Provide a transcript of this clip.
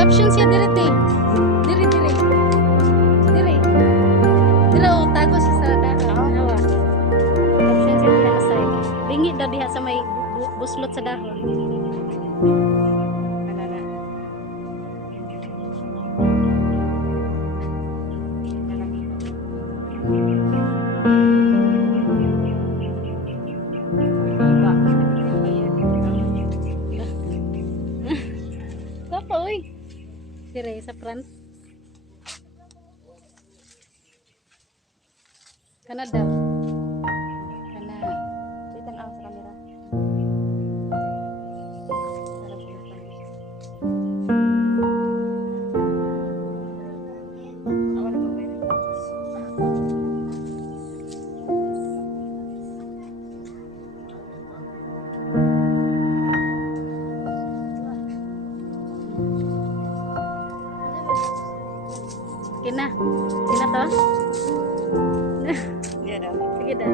Caption siya direte. Dire. Dire o tago siya sa dahon. Awa. Caption siya diha sa side. Bingi daw diha sa may buslot sa dahon. Apa oi? Dire sa front. Canada. Kana Itan ang sa kamera. Awan mo ba yun? Kina. Kina to? Iya dah. Sige daw.